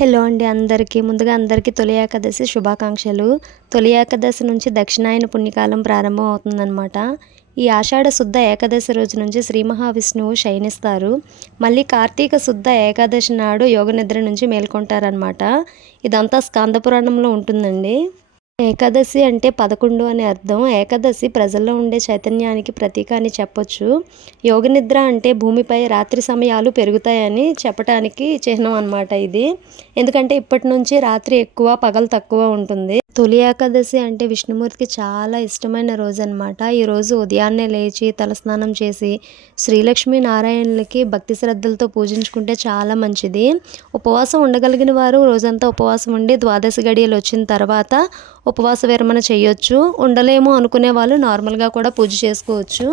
Hello అండి అందరికీ. ముందుగా అందరికీ తొలి ఏకాదశి శుభాకాంక్షలు. తొలి ఏకాదశి నుంచి దక్షిణాయన పుణ్యకాలం ప్రారంభం అవుతుందన్నమాట. ఈ ఆషాఢ శుద్ధ ఏకాదశి రోజు నుంచి శ్రీ మహావిష్ణువు శయనిస్తారు. మళ్ళీ కార్తీక శుద్ధ ఏకాదశి నాడు యోగ నిద్ర నుంచి మేల్కొంటారనమాట ఇదంతా స్కందపురాణంలో ఉంటుందండి. ఏకాదశి అంటే పదకొండు అని అర్థం. ఏకాదశి ప్రజల్లో ఉండే చైతన్యానికి ప్రతీక అని చెప్పొచ్చు. యోగ నిద్ర అంటే భూమిపై రాత్రి సమయాలు పెరుగుతాయని చెప్పటానికి చిహ్నం అనమాట ఇది. ఎందుకంటే ఇప్పటి నుంచి రాత్రి ఎక్కువ పగలు తక్కువ ఉంటుంది. తొలి ఏకాదశి అంటే విష్ణుమూర్తికి చాలా ఇష్టమైన రోజు అనమాట ఈరోజు ఉదయాన్నే లేచి తలస్నానం చేసి శ్రీలక్ష్మి నారాయణులకి భక్తి శ్రద్ధలతో పూజించుకుంటే చాలా మంచిది. ఉపవాసం ఉండగలిగిన వారు రోజంతా ఉపవాసం ఉండి ద్వాదశి గడియలు వచ్చిన తర్వాత ఉపవాస విరమణ చేయొచ్చు. ఉండలేము అనుకునే వాళ్ళు నార్మల్గా కూడా పూజ చేసుకోవచ్చు.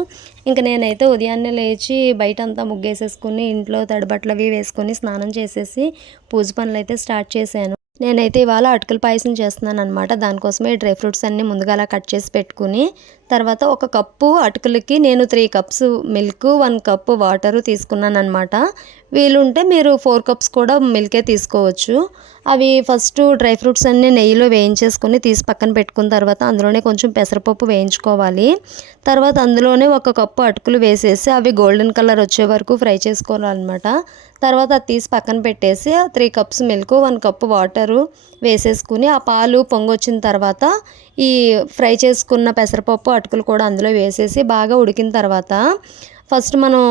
ఇంకా నేనైతే ఉదయాన్నే లేచి బయట అంతా ముగ్గేసేసుకుని ఇంట్లో తడబట్టలు అవి వేసుకొని స్నానం చేసేసి పూజ పనులు అయితే స్టార్ట్ చేశాను. నేనైతే ఇవాళ అటుకుల పాయసం చేస్తున్నాను అనమాట దానికోసమే డ్రై ఫ్రూట్స్ అన్నీ ముందుగా అలా కట్ చేసి పెట్టుకుని తర్వాత ఒక కప్పు అటుకులకి నేను three cups milk one cup water తీసుకున్నాను అనమాట వీలుంటే మీరు ఫోర్ కప్స్ కూడా మిల్కే తీసుకోవచ్చు. అవి ఫస్ట్ డ్రై ఫ్రూట్స్ అన్నీ నెయ్యిలో వేయించేసుకొని తీసి పక్కన పెట్టుకున్న తర్వాత అందులోనే కొంచెం పెసరపప్పు వేయించుకోవాలి. తర్వాత అందులోనే ఒక కప్పు అటుకులు వేసేసి అవి గోల్డెన్ కలర్ వచ్చే వరకు ఫ్రై చేసుకోవాలన్నమాట. తర్వాత అది తీసి పక్కన పెట్టేసి three cups milk one cup water వేసేసుకుని ఆ పాలు పొంగొచ్చిన తర్వాత ఈ ఫ్రై చేసుకున్న పెసరపప్పు అటుకులు కూడా అందులో వేసేసి బాగా ఉడికిన తర్వాత ఫస్ట్ మనం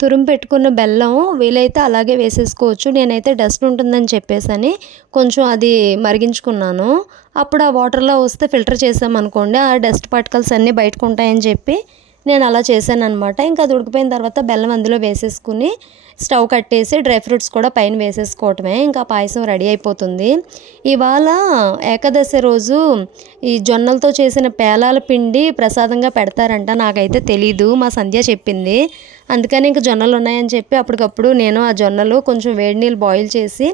తురుము పెట్టుకున్న బెల్లం వీలైతే అలాగే వేసేసుకోవచ్చు. నేనైతే డస్ట్ ఉంటుందని చెప్పేసని కొంచెం అది మరిగించుకున్నాను. అప్పుడు ఆ వాటర్లో వస్తే ఫిల్టర్ చేసామనుకోండి ఆ డస్ట్ పార్టికల్స్ అన్నీ బయటకు ఉంటాయని చెప్పి నేను అలా చేశాను అనమాట ఇంకా అది ఉడికిపోయిన తర్వాత బెల్లం అందులో వేసేసుకుని స్టవ్ కట్టేసి డ్రై ఫ్రూట్స్ కూడా పైన వేసేసుకోవటమే. ఇంకా పాయసం రెడీ అయిపోతుంది. ఇవాళ ఏకాదశి రోజు ఈ జొన్నలతో చేసిన పేలాల పిండి ప్రసాదంగా పెడతారంట నాకైతే తెలీదు. మా సంధ్య చెప్పింది. అందుకని ఇంక జొన్నలు ఉన్నాయని చెప్పి అప్పటికప్పుడు నేను ఆ జొన్నలు కొంచెం వేడి నీళ్ళు బాయిల్ చేసి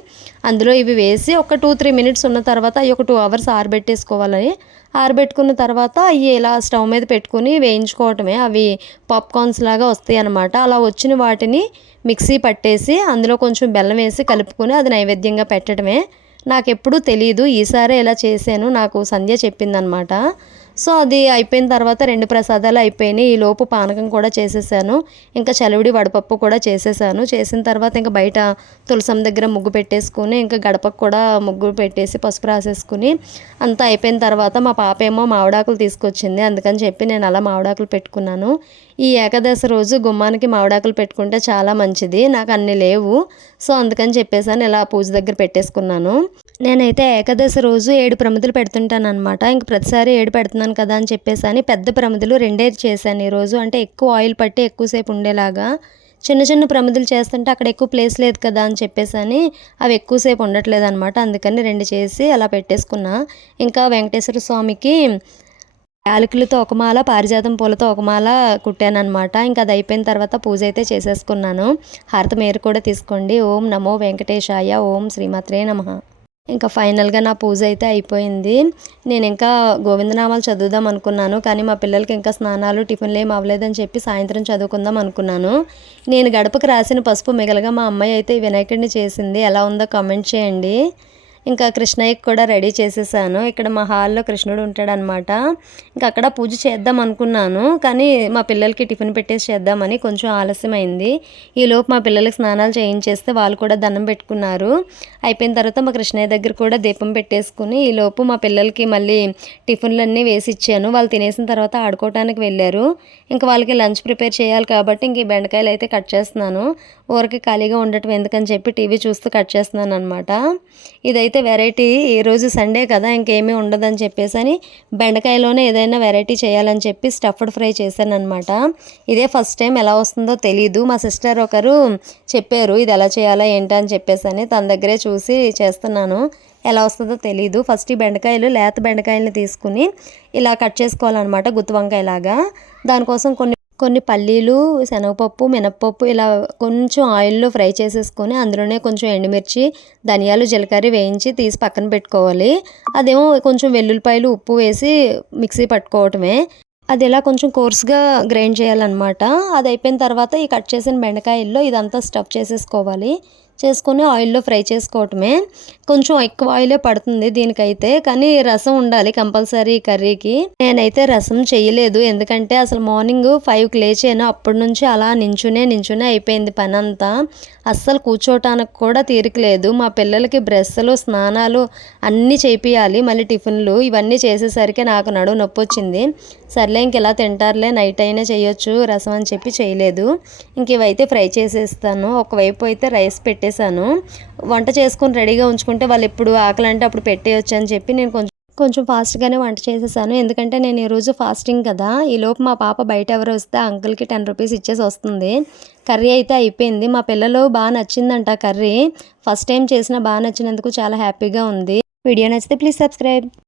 అందులో ఇవి వేసి ఒక టూ త్రీ మినిట్స్ ఉన్న తర్వాత అవి ఒక టూ అవర్స్ ఆరబెట్టేసుకోవాలని. ఆరబెట్టుకున్న తర్వాత అవి ఇలా స్టవ్ మీద పెట్టుకుని వేయించుకోవటమే. అవి పాప్కార్న్స్ లాగా వస్తాయి అనమాట అలా వచ్చిన వాటిని మిక్సీ పట్టేసి అందులో కొంచెం బెల్లం వేసి కలుపుకొని అది నైవేద్యంగా పెట్టడమే నాకు ఎప్పుడూ తెలియదు ఈసారి ఇలా చేశాను. నాకు సంధ్య చెప్పిందనమాట సో అది అయిపోయిన తర్వాత రెండు ప్రసాదాలు అయిపోయినాయి. ఈ లోపు పానకం కూడా చేసేసాను. ఇంకా చలివిడి వడపప్పు కూడా చేసేసాను. చేసిన తర్వాత ఇంకా బయట తులసం దగ్గర ముగ్గు పెట్టేసుకుని ఇంకా గడపకు కూడా ముగ్గు పెట్టేసి పసుపు రాసేసుకుని అంతా అయిపోయిన తర్వాత మా పాప ఏమో మామిడాకులు తీసుకొచ్చింది. అందుకని చెప్పి నేను అలా మామిడాకులు పెట్టుకున్నాను. ఈ ఏకాదశి రోజు గుమ్మానికి మామిడాకులు పెట్టుకుంటే చాలా మంచిది. నాకు అన్నీ లేవు. సో అందుకని చెప్పేసాను ఇలా పూజ దగ్గర పెట్టేసుకున్నాను. నేనైతే ఏకాదశి రోజు ఏడు ప్రమిదలు పెడుతుంటాను అనమాట ఇంక ప్రతిసారి ఏడు పెడుతున్నాను కదా అని చెప్పేసి అని పెద్ద ప్రమిదలు రెండే చేశాను ఈరోజు అంటే ఎక్కువ ఆయిల్ పట్టి ఎక్కువసేపు ఉండేలాగా. చిన్న చిన్న ప్రమిదలు చేస్తుంటే అక్కడ ఎక్కువ ప్లేస్ లేదు కదా అని చెప్పేసి అని అవి ఎక్కువసేపు ఉండట్లేదు అనమాట అందుకని రెండు చేసి అలా పెట్టేసుకున్నా. ఇంకా వెంకటేశ్వర స్వామికి యాలకులతో ఒకమాల పారిజాతం పూలతో ఒకమాల కుట్టాను అనమాట ఇంకా అది అయిపోయిన తర్వాత పూజ అయితే చేసేసుకున్నాను. హారత మేర కూడా తీసుకోండి. ఓం నమో వెంకటేశాయ ఓం శ్రీమాత్రే నమ. ఇంకా ఫైనల్గా నా పూజ అయితే అయిపోయింది. నేను ఇంకా గోవిందనామాలు చదువుదాం అనుకున్నాను. కానీ మా పిల్లలకి ఇంకా స్నానాలు టిఫిన్లు ఏం అవ్వలేదని చెప్పి సాయంత్రం చదువుకుందాం అనుకున్నాను. నేను గడపకు రాసిన పసుపు మిగలగా మా అమ్మాయి అయితే వినాయకుడిని చేసింది. ఎలా ఉందో కామెంట్ చేయండి. ఇంకా కృష్ణయ్యకి కూడా రెడీ చేసేసాను. ఇక్కడ మా హాల్లో కృష్ణుడు ఉంటాడనమాట ఇంకా అక్కడ పూజ చేద్దాం అనుకున్నాను కానీ మా పిల్లలకి టిఫిన్ పెట్టేసి చేద్దామని కొంచెం ఆలస్యమైంది. ఈలోపు మా పిల్లలకి స్నానాలు చేయించేస్తే వాళ్ళు కూడా దండం పెట్టుకున్నారు. అయిపోయిన తర్వాత మా కృష్ణయ్య దగ్గర కూడా దీపం పెట్టేసుకుని ఈలోపు మా పిల్లలకి మళ్ళీ టిఫిన్లన్నీ వేసి ఇచ్చాను. వాళ్ళు తినేసిన తర్వాత ఆడుకోవడానికి వెళ్ళారు. ఇంకా వాళ్ళకి లంచ్ ప్రిపేర్ చేయాలి కాబట్టి ఇంక ఈ బెండకాయలు అయితే కట్ చేస్తున్నాను. ఊరికి ఖాళీగా ఉండటం ఎందుకని చెప్పి టీవీ చూస్తూ కట్ చేస్తున్నాను అనమాట ఇదైతే వెరైటీ ఈరోజు సండే కదా ఇంకేమీ ఉండదని చెప్పేసి అని బెండకాయలోనే ఏదైనా వెరైటీ చేయాలని చెప్పి స్టఫ్డ్ ఫ్రై చేశాను అనమాట ఇదే ఫస్ట్ టైం ఎలా వస్తుందో తెలీదు. మా సిస్టర్ ఒకరు చెప్పారు ఇది ఎలా చేయాలా ఏంటని అని చెప్పేసి అని తన దగ్గరే చూసి చేస్తున్నాను. ఎలా వస్తుందో తెలీదు. ఫస్ట్ ఈ బెండకాయలు లేత బెండకాయలని తీసుకుని ఇలా కట్ చేసుకోవాలన్నమాట గుత్తి వంకాయలాగా. దానికోసం కొన్ని కొన్ని పల్లీలు శనగపప్పు మినప్పప్పు ఇలా కొంచెం ఆయిల్లో ఫ్రై చేసేసుకొని అందులోనే కొంచెం ఎండుమిర్చి ధనియాలు జీలకర్ర వేయించి తీసి పక్కన పెట్టుకోవాలి. అదేమో కొంచెం వెల్లుల్లిపాయలు ఉప్పు వేసి మిక్సీ పట్టుకోవటమే. అది ఇలా కొంచెం కోర్స్గా గ్రైండ్ చేయాలన్నమాట. అది అయిపోయిన తర్వాత ఈ కట్ చేసిన బెండకాయల్లో ఇదంతా స్టఫ్ చేసేసుకోవాలి. చేసుకొని ఆయిల్లో ఫ్రై చేసుకోవటమే. కొంచెం ఎక్కువ ఆయిలే పడుతుంది దీనికైతే కానీ రసం ఉండాలి కంపల్సరీ కర్రీకి. నేనైతే రసం చేయలేదు ఎందుకంటే అసలు మార్నింగ్ ఫైవ్కి లేచాను. అప్పటి నుంచి అలా నించునే నించునే అయిపోయింది పని అంతా అస్సలు కూర్చోటానికి కూడా తీరిక లేదు. మా పిల్లలకి బ్రష్లు స్నానాలు అన్నీ చేపియాలి మళ్ళీ టిఫిన్లు ఇవన్నీ చేసేసరికి నాకు నడువు నొప్పి వచ్చింది. సర్లే ఇంక ఇలా తింటారులే నైట్ అయినా చేయొచ్చు రసం అని చెప్పి చేయలేదు. ఇంక ఇవైతే ఫ్రై చేసేస్తాను. ఒకవైపు అయితే రైస్ పెట్టేశాను. వంట చేసుకొని రెడీగా ఉంచుకుంటే వాళ్ళు ఎప్పుడు ఆకలి అంటే అప్పుడు పెట్టేయచ్చు అని చెప్పి నేను కొంచెం కొంచెం ఫాస్ట్గానే వంట చేసేసాను. ఎందుకంటే నేను ఈరోజు ఫాస్టింగ్ కదా. ఈ లోపు మా పాప బయట ఎవరు వస్తే అంకుల్కి టెన్ రూపీస్ ఇచ్చేసి వస్తుంది. కర్రీ అయితే అయిపోయింది. మా పిల్లలు బాగా నచ్చిందంట కర్రీ. ఫస్ట్ టైం చేసిన బాగా నచ్చినందుకు చాలా హ్యాపీగా ఉంది. వీడియో నచ్చితే ప్లీజ్ సబ్స్క్రైబ్.